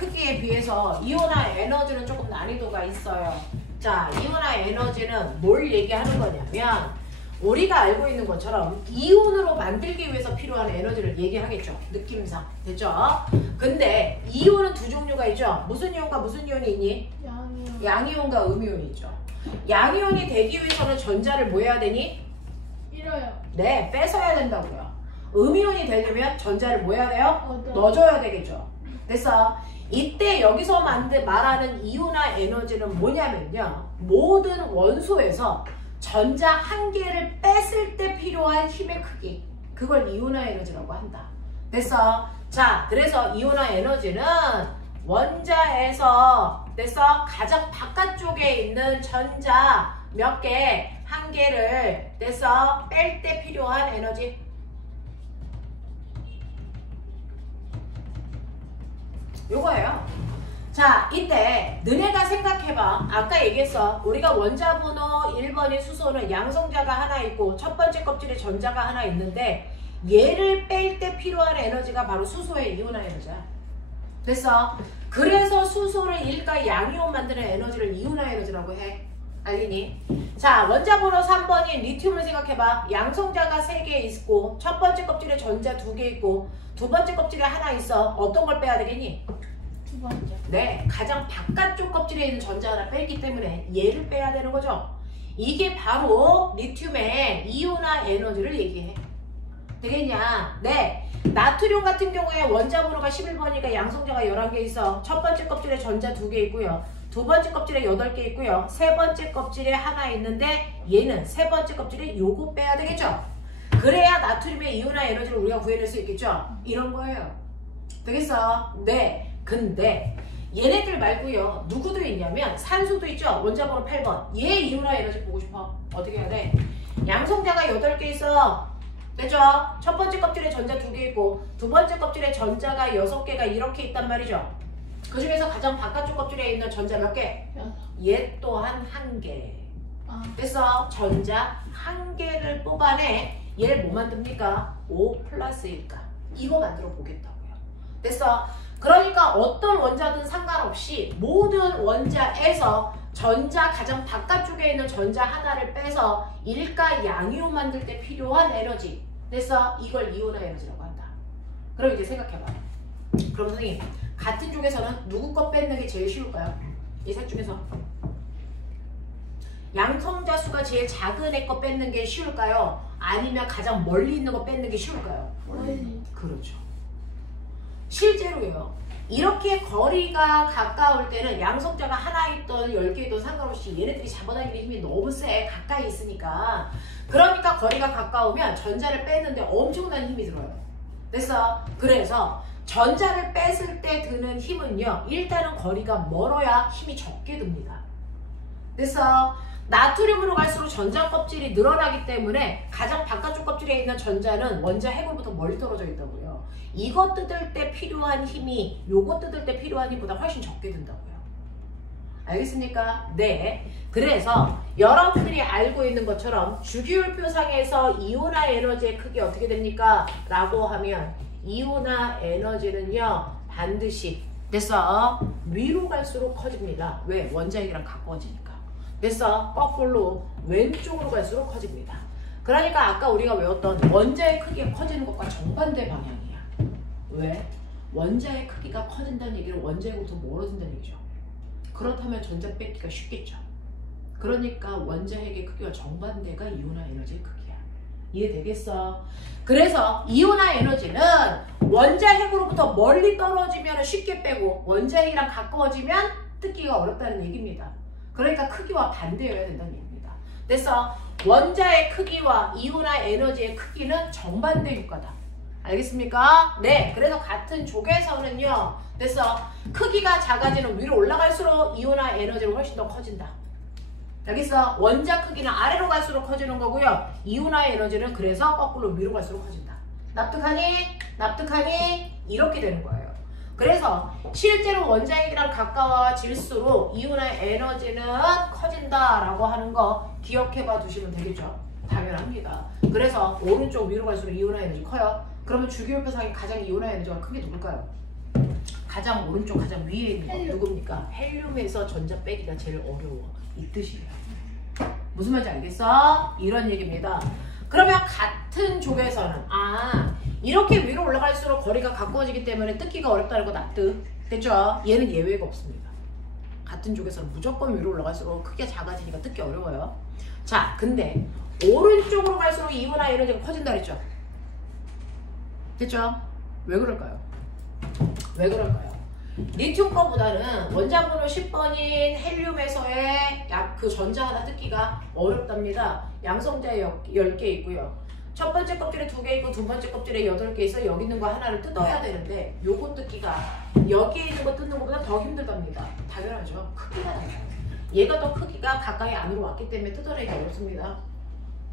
크기에 비해서 이온화 에너지는 조금 난이도가 있어요. 자, 이온화 에너지는 뭘 얘기하는 거냐면 우리가 알고 있는 것처럼 이온으로 만들기 위해서 필요한 에너지를 얘기하겠죠. 느낌상. 됐죠? 근데 이온은 두 종류가 있죠. 무슨 이온과 무슨 이온이 있니? 양이온. 양이온과 음이온이 있죠. 양이온이 되기 위해서는 전자를 뭐 해야 되니? 잃어요. 네, 뺏어야 된다고요. 음이온이 되려면 전자를 뭐 해야 돼요? 얻어. 넣어줘야 되겠죠. 그래서 이때 여기서 말하는 이온화 에너지는 뭐냐면요. 모든 원소에서 전자 한 개를 뺐을 때 필요한 힘의 크기. 그걸 이온화 에너지라고 한다. 됐어? 자, 그래서 이온화 에너지는 원자에서 됐어? 가장 바깥쪽에 있는 전자 몇 개, 한 개를 됐어? 뺄 때 필요한 에너지. 요거예요. 자, 이때 너네가 생각해봐. 아까 얘기했어. 우리가 원자 번호 1번인 수소는 양성자가 하나 있고 첫 번째 껍질에 전자가 하나 있는데 얘를 뺄 때 필요한 에너지가 바로 수소의 이온화 에너지야. 됐어? 그래서 수소를 일가 양이온 만드는 에너지를 이온화 에너지라고 해. 알겠니? 자, 원자 번호 3번인 리튬을 생각해봐. 양성자가 3개 있고 첫 번째 껍질에 전자 2개 있고 두 번째 껍질에 하나 있어. 어떤 걸 빼야 되겠니? 두 번째. 네, 가장 바깥쪽 껍질에 있는 전자 하나 뺐기 때문에 얘를 빼야 되는 거죠. 이게 바로 리튬의 이온화 에너지를 얘기해. 되겠냐? 네. 나트륨 같은 경우에 원자 번호가 11번이니까 양성자가 11개 있어. 첫 번째 껍질에 전자 2개 있고요. 두 번째 껍질에 8개 있고요. 세 번째 껍질에 하나 있는데 얘는 세 번째 껍질에 요거 빼야 되겠죠? 그래야 나트륨의 이온화 에너지를 우리가 구해낼 수 있겠죠? 이런 거예요. 되겠어? 네. 근데 얘네들 말고요. 누구도 있냐면 산소도 있죠? 원자 번호 8번. 얘 이온화 에너지 보고 싶어. 어떻게 해야 돼? 양성자가 8개 있어. 됐죠? 첫 번째 껍질에 전자 2개 있고 두 번째 껍질에 전자가 6개가 이렇게 있단 말이죠. 그 중에서 가장 바깥쪽 껍질에 있는 전자 몇 개? 얘 또한 1개. 그래서 전자 1개를 뽑아내. 얘를 뭐 만듭니까? O 플러스 1가. 이거 만들어 보겠다고요. 됐어? 그러니까 어떤 원자든 상관없이 모든 원자에서 전자 가장 바깥쪽에 있는 전자 하나를 빼서 일가 양이온 만들 때 필요한 에너지. 됐어? 이걸 이온화 에너지라고 한다. 그럼 이제 생각해봐. 그럼 선생님, 같은 쪽에서는 누구 거 뺏는 게 제일 쉬울까요? 이 셋 중에서. 양성자 수가 제일 작은 애 거 뺏는 게 쉬울까요? 아니면 가장 멀리 있는 거 뺏는 게 쉬울까요? 멀리. 그렇죠. 실제로요. 이렇게 거리가 가까울 때는 양성자가 하나 있던 10개 있던 상관없이 얘네들이 잡아당기는 힘이 너무 세. 가까이 있으니까. 그러니까 거리가 가까우면 전자를 뺐는데 엄청난 힘이 들어요. 됐어? 그래서 전자를 뺐을 때 드는 힘은요. 일단은 거리가 멀어야 힘이 적게 듭니다. 됐어? 나트륨으로 갈수록 전자 껍질이 늘어나기 때문에 가장 바깥쪽 껍질에 있는 전자는 원자 핵으로부터 멀리 떨어져 있다고요. 이거 뜯을 때 필요한 힘이 요거 뜯을 때 필요한 힘보다 훨씬 적게 든다고요. 알겠습니까? 네. 그래서 여러분들이 알고 있는 것처럼 주기율표상에서 이온화 에너지의 크기 어떻게 됩니까? 라고 하면 이온화 에너지는요. 반드시 됐어? 위로 갈수록 커집니다. 왜? 원자핵이랑 가까워지니까. 됐어? 거꾸로 왼쪽으로 갈수록 커집니다. 그러니까 아까 우리가 외웠던 원자의 크기가 커지는 것과 정반대 방향이야. 왜? 원자의 크기가 커진다는 얘기는 원자핵으로부터 멀어진다는 얘기죠. 그렇다면 전자 뺏기가 쉽겠죠. 그러니까 원자핵의 크기와 정반대가 이온화 에너지의 크기야. 이해되겠어? 그래서 이온화 에너지는 원자핵으로부터 멀리 떨어지면 쉽게 빼고 원자핵이랑 가까워지면 뜯기가 어렵다는 얘기입니다. 그러니까 크기와 반대여야 된다는 얘기입니다. 그래서 원자의 크기와 이온화 에너지의 크기는 정반대 효과다. 알겠습니까? 네. 그래서 같은 족에서는요. 그래서 크기가 작아지는 위로 올라갈수록 이온화 에너지는 훨씬 더 커진다. 알겠어? 원자 크기는 아래로 갈수록 커지는 거고요. 이온화 에너지는 그래서 거꾸로 위로 갈수록 커진다. 납득하니? 납득하니? 이렇게 되는 거예요. 그래서 실제로 원자핵이랑 가까워질수록 이온화 에너지는 커진다라고 하는 거 기억해봐 두시면 되겠죠. 당연합니다. 그래서 오른쪽 위로 갈수록 이온화 에너지 커요. 그러면 주기율표상에 가장 이온화 에너지가 큰 게 누굴까요? 가장 오른쪽 가장 위에 있는 거 헬륨. 누굽니까? 헬륨에서 전자 빼기가 제일 어려워. 이 뜻이에요. 무슨 말인지 알겠어? 이런 얘기입니다. 그러면 같은 족에서는 이렇게 위로 올라갈수록 거리가 가까워지기 때문에 뜯기가 어렵다는 거 납득 됐죠? 얘는 예외가 없습니다. 같은 족에서는 무조건 위로 올라갈수록 크기가 작아지니까 뜯기 어려워요. 자, 근데 오른쪽으로 갈수록 이온화 에너지가 커진다 그랬죠? 됐죠? 왜 그럴까요? 왜 그럴까요? 리튬 거보다는 원자번호 10번인 헬륨에서의 그 전자 하나 뜯기가 어렵답니다. 양성자 10개 있고요. 첫 번째 껍질에 2개 있고 두 번째 kop질에 8개 있어. 여기 있는 거 하나를 뜯어야 되는데 요거 뜯기가 여기에 있는 거 뜯는 것보다 더 힘들답니다. 당연하죠. 크기가 달라요. 얘가 더 크기가 가까이 안으로 왔기 때문에 뜯어내기 어렵습니다.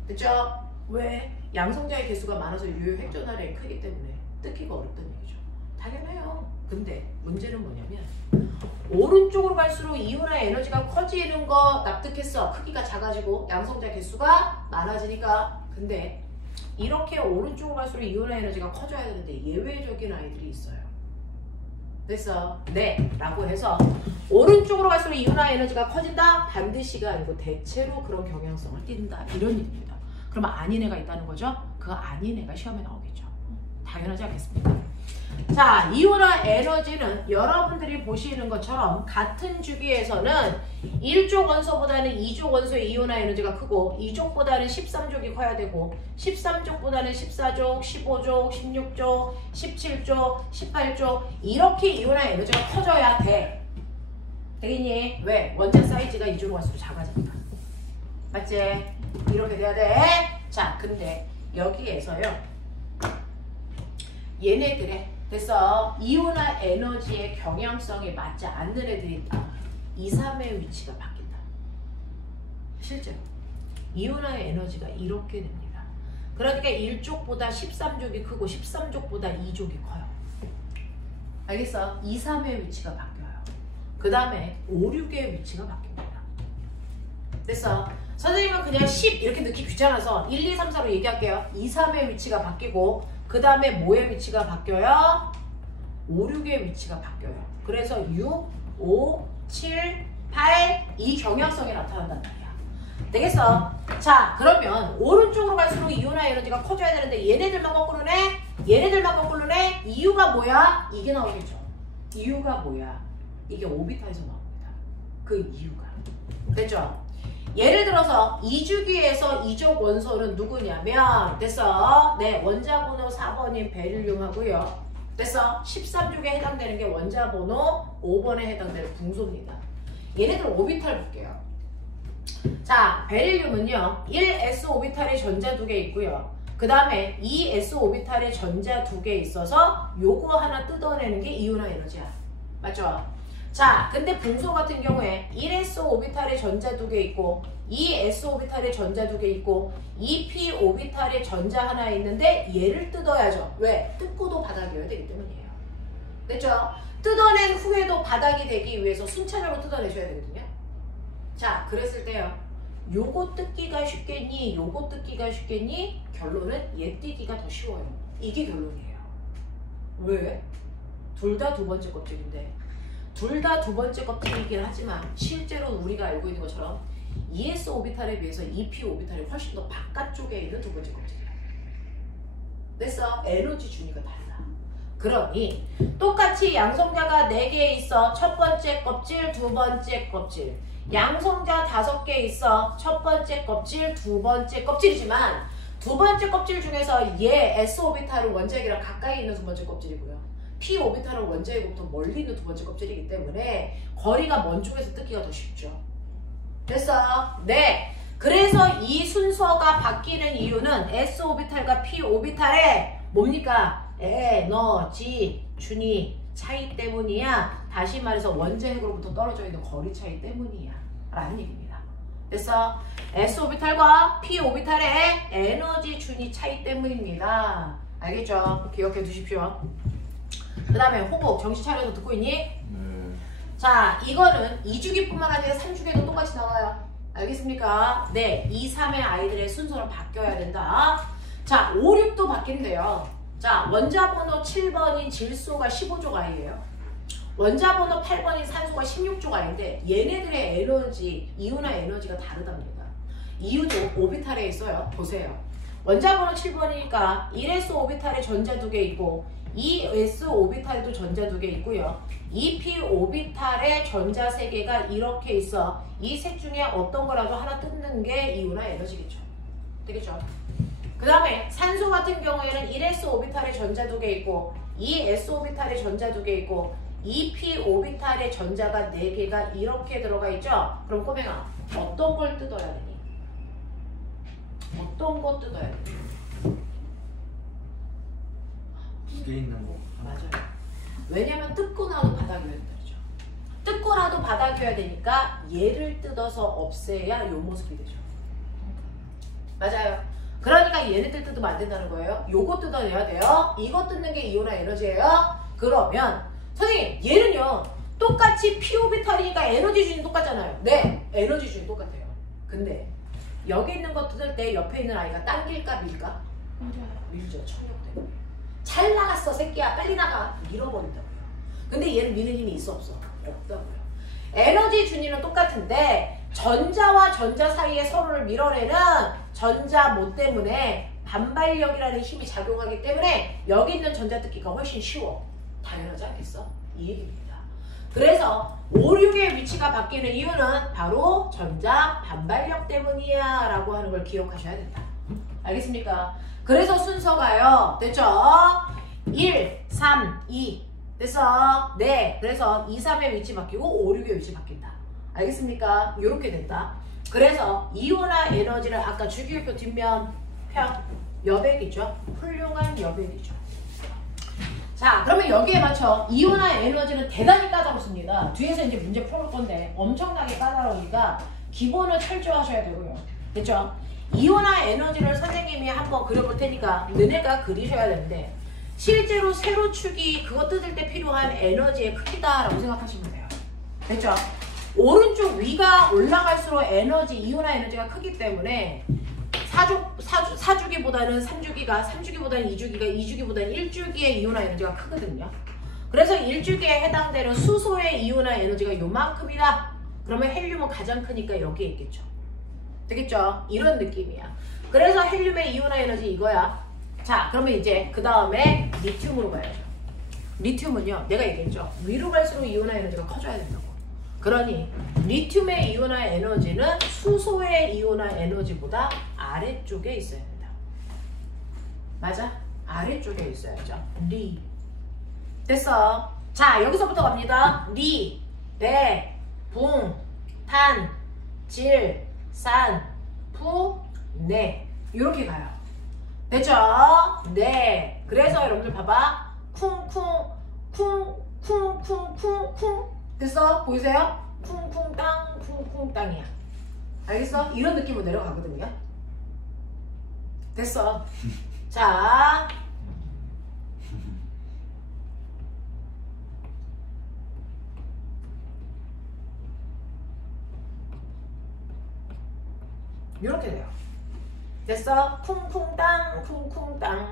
됐죠? 왜? 양성자의 개수가 많아서 유효 획전화량이 크기 때문에 뜯기가 어렵다는 얘기죠. 당연해요. 근데 문제는 뭐냐면 오른쪽으로 갈수록 이온화 에너지가 커지는 거 납득했어. 크기가 작아지고 양성자 개수가 많아지니까. 근데 이렇게 오른쪽으로 갈수록 이온화 에너지가 커져야 되는데 예외적인 아이들이 있어요. 됐어? 네 라고 해서 오른쪽으로 갈수록 이온화 에너지가 커진다? 반드시가 아니고 대체로 그런 경향성을 띈다. 이런 얘기입니다. 그러면 아닌 애가 있다는 거죠? 그 아닌 애가 시험에 나오겠죠. 당연하지 않겠습니까? 자, 이온화 에너지는 여러분들이 보시는 것처럼 같은 주기에서는 1족 원소보다는 2족 원소의 이온화 에너지가 크고 2족보다는 13족이 커야 되고 13족보다는 14족, 15족, 16족, 17족, 18족 이렇게 이온화 에너지가 커져야 돼. 되겠니? 왜? 원자 사이즈가 2족으로 갈수록 작아집니다. 맞지? 이렇게 돼야 돼. 자, 근데 여기에서요. 얘네들의 됐어. 이온화 에너지의 경향성에 맞지 않는 애들이 있다. 2, 3의 위치가 바뀐다. 실제로 이온화의 에너지가 이렇게 됩니다. 그러니까 1족보다 13족이 크고 13족보다 2족이 커요. 알겠어? 2, 3의 위치가 바뀌어요. 그 다음에 5, 6의 위치가 바뀝니다. 됐어? 선생님은 그냥 10 이렇게 넣기 귀찮아서 1, 2, 3, 4로 얘기할게요. 2, 3의 위치가 바뀌고 그 다음에 뭐의 위치가 바뀌어요? 5, 6의 위치가 바뀌어요. 그래서 6, 5, 7, 8 이 경향성이 나타난단 말이야. 되겠어? 자, 그러면 오른쪽으로 갈수록 이온화 에너지가 커져야 되는데 얘네들만 거꾸로 내? 얘네들만 거꾸로 내? 이유가 뭐야? 이게 나오겠죠. 이유가 뭐야? 이게 오비타에서 나옵니다. 그 이유가. 됐죠? 예를 들어서 2주기에서 2족 원소는 누구냐면 됐어? 네, 원자번호 4번인 베릴륨하고요. 됐어? 13족에 해당되는 게 원자번호 5번에 해당되는 붕소입니다. 얘네들 오비탈 볼게요. 자, 베릴륨은요. 1s 오비탈에 전자 2개 있고요. 그 다음에 2s 오비탈에 전자 2개 있어서 요거 하나 뜯어내는 게 이온화 에너지야. 맞죠? 자, 근데 붕소 같은 경우에 1s 오비탈에 전자 2개 있고 2s 오비탈에 전자 2개 있고 2p 오비탈에 전자 하나 있는데 얘를 뜯어야죠. 왜? 뜯고도 바닥이어야 되기 때문이에요. 됐죠? 뜯어낸 후에도 바닥이 되기 위해서 순차적으로 뜯어내셔야 되거든요. 자, 그랬을 때요. 요거 뜯기가 쉽겠니? 요거 뜯기가 쉽겠니? 결론은 얘 뜯기가 더 쉬워요. 이게 결론이에요. 왜? 둘 다 두 번째 껍질인데 둘 다 두 번째 껍질이긴 하지만 실제로 우리가 알고 있는 것처럼 2s 오비탈에 비해서 2p 오비탈이 훨씬 더 바깥쪽에 있는 두 번째 껍질이야. 됐어? 에너지 준위가 달라. 그러니 똑같이 양성자가 4개 있어. 첫 번째 껍질, 두 번째 껍질. 양성자 5개 있어. 첫 번째 껍질, 두 번째 껍질이지만 두 번째 껍질 중에서 얘 s 오비탈은 원자핵이랑 가까이 있는 두 번째 껍질이고요. p 오비탈은 원자핵으로부터 멀리 있는 두 번째 껍질이기 때문에 거리가 먼 쪽에서 뜯기가 더 쉽죠. 됐어? 네. 그래서 이 순서가 바뀌는 이유는 s 오비탈과 p 오비탈의 뭡니까? 에너지 준위 차이 때문이야. 다시 말해서 원자핵으로부터 떨어져 있는 거리 차이 때문이야. 라는 얘기입니다. 됐어? s 오비탈과 p 오비탈의 에너지 준위 차이 때문입니다. 알겠죠? 기억해 두십시오. 그 다음에 호복 정신 차려서 듣고 있니? 네. 자, 이거는 2주기뿐만 아니라 3주기에도 똑같이 나와요. 알겠습니까? 네, 2, 3의 아이들의 순서는 바뀌어야 된다. 자, 5, 6도 바뀐대요. 자, 원자번호 7번인 질소가 15족 아이예요. 원자 번호 8번인 산소가 16조가인데 얘네들의 에너지, 이유나 에너지가 다르답니다. 이유도 오비탈에 있어요. 보세요. 원자 번호 7번이니까 1s 오비탈에 전자 2개 있고 2s 오비탈에도 전자 2개 있고요. 2p 오비탈에 전자 3개가 이렇게 있어. 이 셋 중에 어떤 거라도 하나 뜯는 게 이유나 에너지겠죠. 되겠죠? 그 다음에 산소 같은 경우에는 1s 오비탈에 전자 2개 있고 2s 오비탈에 전자 2개 있고 2p 오비탈에 전자가 4개가 이렇게 들어가 있죠? 그럼 꼬맹아 어떤 걸 뜯어야 되니? 어떤 거 뜯어야 되니? 2개 있는 거. 맞아요. 왜냐면 뜯고 나도 바닥이어야 된다죠. 뜯고라도 바닥이어야 되니까 얘를 뜯어서 없애야 요 모습이 되죠. 맞아요. 그러니까 얘네들 뜯으면 안 된다는 거예요. 요거 뜯어내야 돼요. 이거 뜯는 게 이온화 에너지예요. 그러면 선생님 얘는요 똑같이 p 오비탈이니까 에너지 주인 똑같잖아요. 네, 에너지 주인 똑같아요. 근데 여기 있는 거 뜯을 때 옆에 있는 아이가 당길까 밀까? 밀죠. 청력 때문에. 잘 나갔어 새끼야 빨리 나가 밀어버린다고요. 근데 얘는 미는 힘이 있어 없어? 없다고요. 에너지 준위는 똑같은데 전자와 전자 사이에 서로를 밀어내는 전자모 때문에 반발력이라는 힘이 작용하기 때문에 여기 있는 전자 뜯기가 훨씬 쉬워. 당연하지 않겠어? 이 얘기입니다. 그래서 5, 6의 위치가 바뀌는 이유는 바로 전자 반발력 때문이야 라고 하는 걸 기억하셔야 된다. 알겠습니까? 그래서 순서가요. 됐죠? 1, 3, 2 됐어? 네. 그래서 2, 3의 위치 바뀌고 5, 6의 위치 바뀐다. 알겠습니까? 이렇게 된다. 그래서 이온화 에너지를 아까 주기율표 뒷면 평 여백이죠. 훌륭한 여백이죠. 자, 그러면 여기에 맞춰 이온화 에너지는 대단히 까다롭습니다. 뒤에서 이제 문제 풀어볼 건데 엄청나게 까다로우니까 기본을 철저하셔야 되고요. 됐죠? 이온화 에너지를 선생님이 한번 그려볼 테니까 너네가 그리셔야 되는데 실제로 세로축이 그거 뜯을 때 필요한 에너지의 크기다라고 생각하시면 돼요. 됐죠? 오른쪽 위가 올라갈수록 에너지, 이온화 에너지가 크기 때문에 4주기보다는 3주기가, 3주기보다는 2주기가, 2주기보다는 1주기의 이온화 에너지가 크거든요. 그래서 1주기에 해당되는 수소의 이온화 에너지가 요만큼이다. 그러면 헬륨은 가장 크니까 여기에 있겠죠. 되겠죠? 이런 느낌이야. 그래서 헬륨의 이온화 에너지 이거야. 자, 그러면 이제 그 다음에 리튬으로 가야죠. 리튬은요, 내가 얘기했죠. 위로 갈수록 이온화 에너지가 커져야 된다고. 그러니 리튬의 이온화 에너지는 수소의 이온화 에너지보다 아래쪽에 있어야 된다. 맞아? 아래쪽에 있어야죠. 리. 됐어. 자, 여기서부터 갑니다. 리, 배, 붕, 탄, 질, 산, 푸, 네. 이렇게 가요. 됐죠? 네. 그래서 여러분들 봐봐. 쿵쿵, 쿵, 쿵, 쿵, 쿵, 쿵. 됐어? 보이세요? 쿵쿵 땅, 쿵쿵 땅이야. 알겠어? 이런 느낌으로 내려가거든요. 됐어. 자. 이렇게 돼요. 됐어? 쿵쿵 땅, 쿵쿵 땅.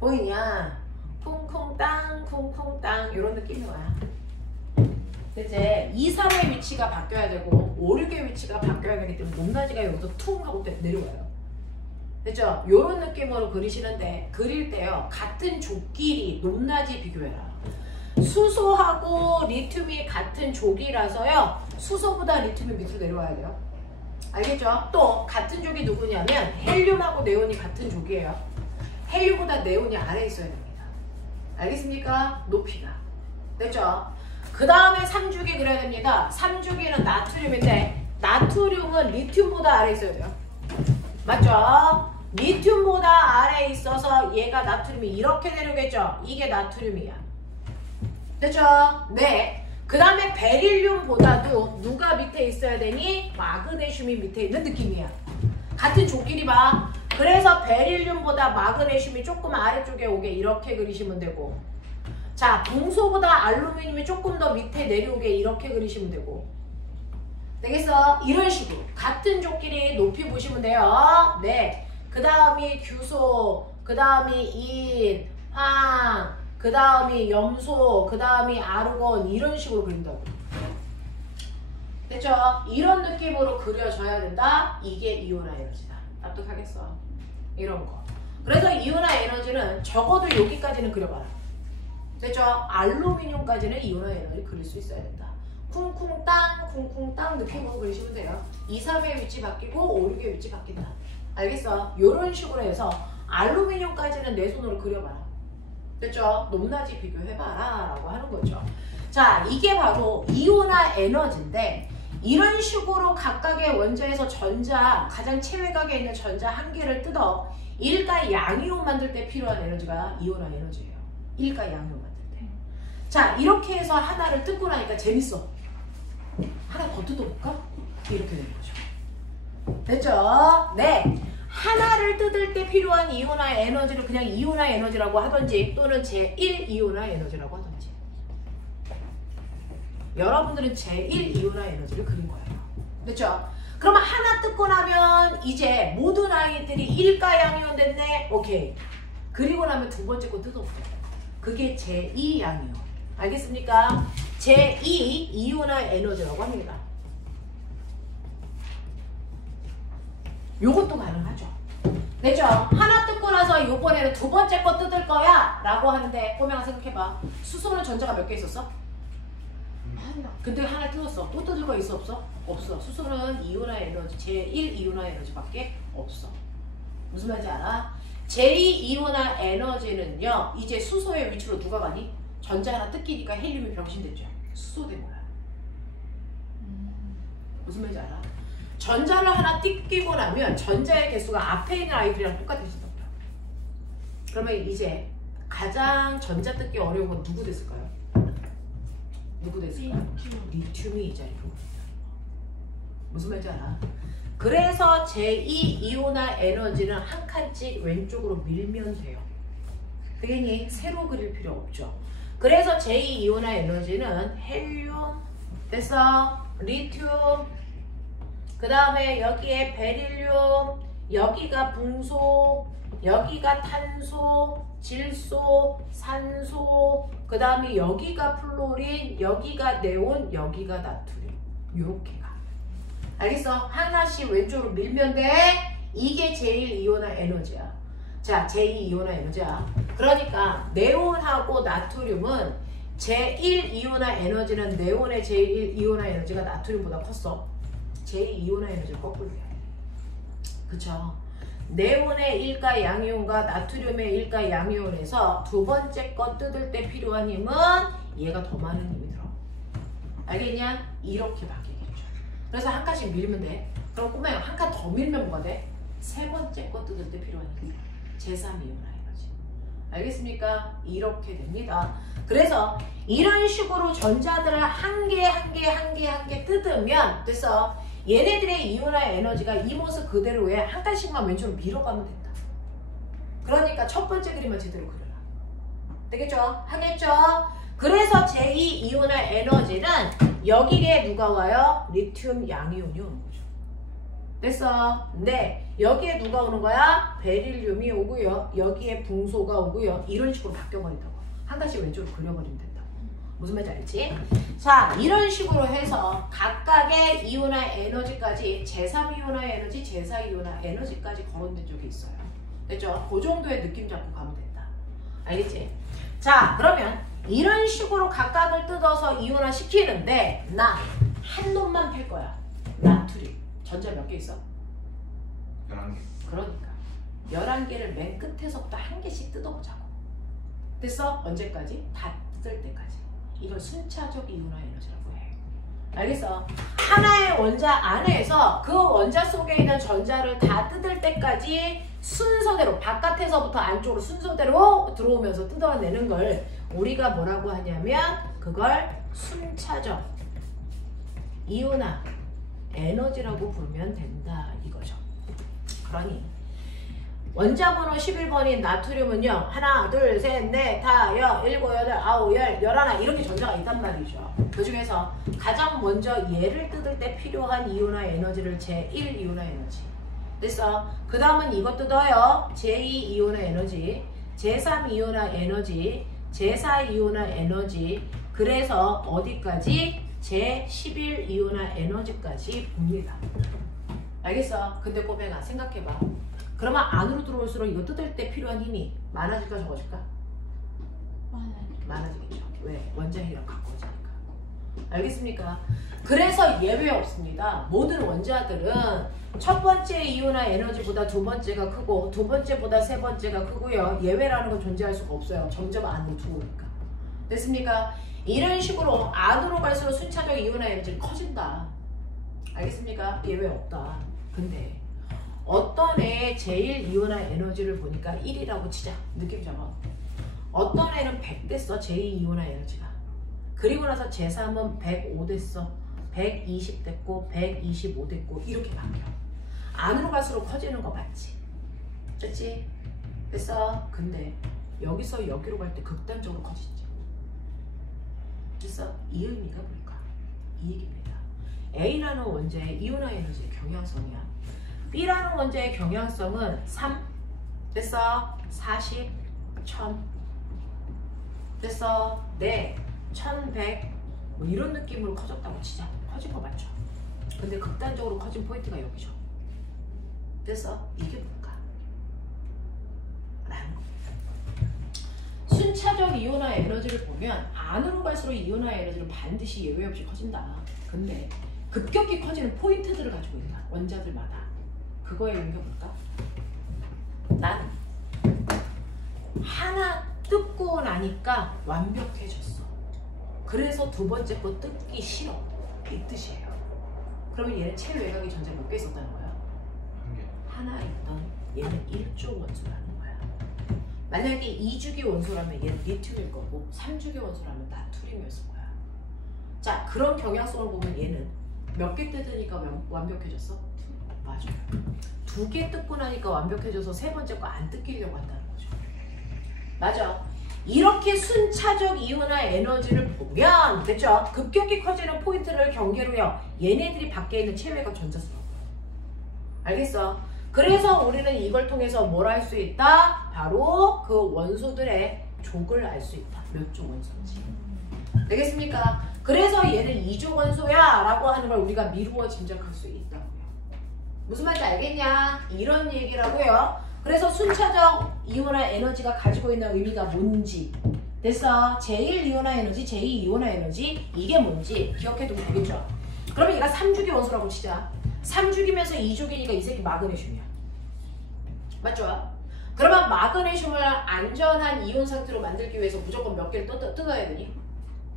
보이냐? 쿵쿵 땅, 쿵쿵 땅. 이런 느낌이 와요. 이제 2, 3의 위치가 바뀌어야 되고 5, 6의 위치가 바뀌어야 되기 때문에 높낮이가 여기서 퉁 하고 내려와요. 됐죠? 이런 느낌으로 그리시는데 그릴 때요. 같은 족끼리 높낮이 비교해라. 수소하고 리튬이 같은 족이라서요. 수소보다 리튬이 밑으로 내려와야 돼요. 알겠죠? 또 같은 족이 누구냐면 헬륨하고 네온이 같은 족이에요. 헬륨보다 네온이 아래에 있어야 됩니다. 알겠습니까? 높이가. 됐죠? 그 다음에 3주기 그려야 됩니다. 3주기는 나트륨인데 나트륨은 리튬보다 아래에 있어야 돼요. 맞죠? 리튬보다 아래에 있어서 얘가 나트륨이 이렇게 내려오겠죠? 이게 나트륨이야. 됐죠? 네. 그 다음에 베릴륨보다도 누가 밑에 있어야 되니? 마그네슘이 밑에 있는 느낌이야. 같은 족끼리 봐. 그래서 베릴륨보다 마그네슘이 조금 아래쪽에 오게 이렇게 그리시면 되고 자, 붕소보다 알루미늄이 조금 더 밑에 내려오게 이렇게 그리시면 되고 되겠어? 이런 식으로 같은 족끼리 높이 보시면 돼요. 네. 그 다음이 규소, 그 다음이 인, 황, 그 다음이 염소, 그 다음이 아르곤 이런 식으로 그린다고. 됐죠? 이런 느낌으로 그려져야 된다. 이게 이온화 에너지다. 납득하겠어? 이런 거. 그래서 이온화 에너지는 적어도 여기까지는 그려봐라. 됐죠? 알루미늄까지는 이온화 에너지 그릴 수 있어야 된다. 쿵쿵땅 느낌으로 그리시면 돼요. 2, 3의 위치 바뀌고 5, 6의 위치 바뀐다. 알겠어? 이런 식으로 해서 알루미늄까지는 내 손으로 그려봐라. 됐죠? 높낮이 비교해봐라 라고 하는 거죠. 자, 이게 바로 이온화 에너지인데 이런 식으로 각각의 원자에서 전자, 가장 최외곽에 있는 전자 한 개를 뜯어 일가 양이온 만들 때 필요한 에너지가 이온화 에너지예요. 일가 양이온 만들 때. 자, 이렇게 해서 하나를 뜯고 나니까 재밌어. 하나 더 뜯어볼까? 이렇게 되는 거죠. 됐죠? 네. 하나를 뜯을 때 필요한 이온화 에너지를 그냥 이온화 에너지라고 하든지 또는 제1 이온화 에너지라고 하든지. 여러분들은 제1 이온화 에너지를 그린 거예요. 됐죠? 그러면 하나 뜯고 나면 이제 모든 아이들이 일가양이온 됐네? 오케이. 그리고 나면 두 번째 거 뜯어보세요. 그게 제2 양이온. 알겠습니까? 제2 이온화 에너지라고 합니다. 요것도 가능하죠. 됐죠? 하나 뜯고 나서 요번에는 두 번째 거 뜯을 거야 라고 하는데 꼬맹아 생각해봐. 수소는 전자가 몇 개 있었어? 하나. 근데 하나 뜯었어. 또 뜯을 거 있어 없어? 없어. 수소는 이온화 에너지 제1 이온화 에너지밖에 없어. 무슨 말인지 알아? 제2 이온화 에너지는요 이제 수소의 위치로 누가 가니? 전자 하나 뜯기니까 헬륨이 병신됐죠. 수소 된 거야. 무슨 말인지 알아? 전자를 하나 뜯기고 나면 전자의 개수가 앞에 있는 아이들이랑 똑같아진다. 그러면 이제 가장 전자 뜯기 어려운 건 누구 됐을까요? 누구 됐을까요? 리튬이 이 자리로. 무슨 말인지 알아? 그래서 제2 이온화 에너지는 한 칸씩 왼쪽으로 밀면 돼요. 되겠니? 세로 그릴 필요 없죠. 그래서 제2 이온화 에너지는 헬륨, 됐어? 리튬, 그 다음에 여기에 베릴륨, 여기가 붕소, 여기가 탄소, 질소, 산소, 그 다음에 여기가 플로린, 여기가 네온, 여기가 나트륨. 요렇게 가. 알겠어? 하나씩 왼쪽으로 밀면 돼. 이게 제1 이온화 에너지야. 자, 제2 이온화 에너지야. 그러니까 네온하고 나트륨은 제1 이온화 에너지는 네온의 제1 이온화 에너지가 나트륨보다 컸어. 제2 이온화 에너지를 거꾸로 해. 그쵸? 네온의 일가 양이온과 나트륨의 일가 양이온에서 두 번째 거 뜯을 때 필요한 힘은 얘가 더 많은 힘이 들어. 알겠냐? 이렇게 바뀌겠죠. 그래서 한 칸씩 밀면 돼. 그럼 꼬마야 한 칸 더 밀면 뭐가 돼? 세 번째 거 뜯을 때 필요한 힘. 제3 이온화 에너지. 알겠습니까? 이렇게 됩니다. 그래서 이런 식으로 전자들을 한 개 뜯으면 됐어. 얘네들의 이온화 에너지가 이 모습 그대로에 한 칸씩만 왼쪽으로 밀어가면 된다. 그러니까 첫 번째 그림만 제대로 그려라. 되겠죠? 하겠죠? 그래서 제2 이온화 에너지는 여기에 누가 와요? 리튬 양이온이 오는 거죠. 됐어? 네. 여기에 누가 오는 거야? 베릴륨이 오고요. 여기에 붕소가 오고요. 이런 식으로 바뀌어버린다고. 한 칸씩 왼쪽으로 그려버리면 된다. 무슨 말인지 알지? 자, 이런 식으로 해서 각각의 이온화 에너지까지 제3 이온화 에너지, 제4 이온화 에너지까지 거론된 적이 있어요. 됐죠? 그 정도의 느낌 잡고 가면 된다. 알겠지? 자, 그러면 이런 식으로 각각을 뜯어서 이온화 시키는데 나 한 놈만 팰 거야. 나트륨. 전자 몇 개 있어? 11개. 그러니까 11개를 맨 끝에서부터 한 개씩 뜯어보자고. 됐어? 언제까지? 다 뜯을 때까지. 이걸 순차적 이온화 에너지라고 해. 알겠어? 하나의 원자 안에서 그 원자 속에 있는 전자를 다 뜯을 때까지 순서대로 바깥에서부터 안쪽으로 순서대로 들어오면서 뜯어내는 걸 우리가 뭐라고 하냐면 그걸 순차적 이온화 에너지라고 부르면 된다 이거죠. 그러니 원자 번호 11번인 나트륨은요. 하나, 둘, 셋, 넷, 다, 여, 일곱, 여덟, 아홉, 열, 열하나 이렇게 전자가 있단 말이죠. 그 중에서 가장 먼저 얘를 뜯을 때 필요한 이온화 에너지를 제1 이온화 에너지. 됐어? 그 다음은 이것 뜯어요. 제2 이온화 에너지, 제3 이온화 에너지, 제4이온화 에너지, 그래서 어디까지? 제11이온화 에너지까지 봅니다. 알겠어? 근데 꼬맹아 생각해봐. 그러면 안으로 들어올수록 이거 뜯을 때 필요한 힘이 많아질까 적어질까? 많아지겠죠. 왜? 원자핵이랑 가까워지니까. 알겠습니까? 그래서 예외 없습니다. 모든 원자들은 첫 번째 이온화 에너지보다 두 번째가 크고 두 번째보다 세 번째가 크고요. 예외라는 건 존재할 수가 없어요. 점점 안으로 들어오니까. 됐습니까? 이런 식으로 안으로 갈수록 순차적 이온화 에너지는 커진다. 알겠습니까? 예외 없다. 근데 어떤 애 제일 이온화 에너지를 보니까 1이라고 치자. 느낌 잡아. 어떤 애는 100 됐어. 제2 이온화 에너지가. 그리고 나서 제3은 105 됐어. 120 됐고 125 됐고 이렇게 바뀌어. 안으로 갈수록 커지는 거 맞지? 됐지? 됐어? 근데 여기서 여기로 갈 때 극단적으로 커지지. 됐어? 이 의미가 뭘까? 이 얘기입니다. A라는 원자의 이온화 에너지의 경향성이야. B라는 원자의 경향성은 3 됐어? 40, 1000 됐어? 네 1100 뭐 이런 느낌으로 커졌다고 치자. 커진 거 맞죠? 근데 극단적으로 커진 포인트가 여기죠. 됐어? 이게 뭘까? 라는 겁니다. 순차적 이온화 에너지를 보면 안으로 갈수록 이온화 에너지는 반드시 예외 없이 커진다. 근데 급격히 커지는 포인트들을 가지고 있다. 원자들마다. 그거에 의미가 뭘까? 난 하나 뜯고 나니까 완벽해졌어. 그래서 두 번째 거 뜯기 싫어. 이 뜻이에요. 그러면 얘는 체외곽이 전자 몇 개 있었다는 거야? 하나 있던 얘는 1조 원소라는 거야. 만약에 2주기 원소라면 얘는 리튬일 거고 3주기 원소라면 나트륨이었을 거야. 자, 그런 경향성을 보면 얘는 몇 개 뜯으니까 완벽해졌어? 맞아요. 2개 뜯고 나니까 완벽해져서 세 번째 거 안 뜯기려고 한다는 거죠. 맞아. 이렇게 순차적 이온화 에너지를 보면 됐죠? 급격히 커지는 포인트를 경계로요. 얘네들이 밖에 있는 체외곽 전자수. 알겠어? 그래서 우리는 이걸 통해서 뭘 알 수 있다? 바로 그 원소들의 족을 알 수 있다. 몇 조 원소인지. 되겠습니까? 그래서 얘는 2조 원소야 라고 하는 걸 우리가 미루어 짐작할 수 있다고요. 무슨 말인지 알겠냐? 이런 얘기라고요. 그래서 순차적 이온화 에너지가 가지고 있는 의미가 뭔지. 됐어? 제1이온화 에너지, 제2이온화 에너지 이게 뭔지 기억해두면 되겠죠? 그러면 얘가 3주기 원소라고 치자. 3주기면서 2주기니까 이 새끼 마그네슘이야. 맞죠? 그러면 마그네슘을 안전한 이온 상태로 만들기 위해서 무조건 몇 개를 뜯어야 되니?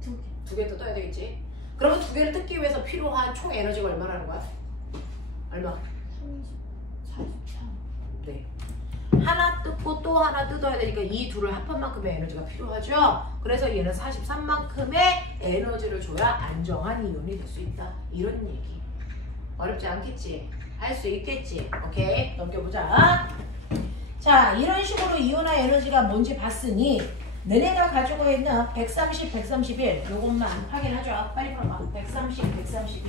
2개. 2개 뜯어야 되겠지? 그러면 2개를 뜯기 위해서 필요한 총 에너지가 얼마라는 거야? 얼마? 43. 네. 하나 뜯고 또 하나 뜯어야 되니까 이 둘을 합한 만큼의 에너지가 필요하죠? 그래서 얘는 43만큼의 에너지를 줘야 안정한 이온이 될 수 있다. 이런 얘기. 어렵지 않겠지? 할 수 있겠지? 오케이? 넘겨보자. 자, 이런 식으로 이온화 에너지가 뭔지 봤으니 너네가 가지고 있는 130, 131 요것만 확인하죠. 빨리 풀어봐. 130, 131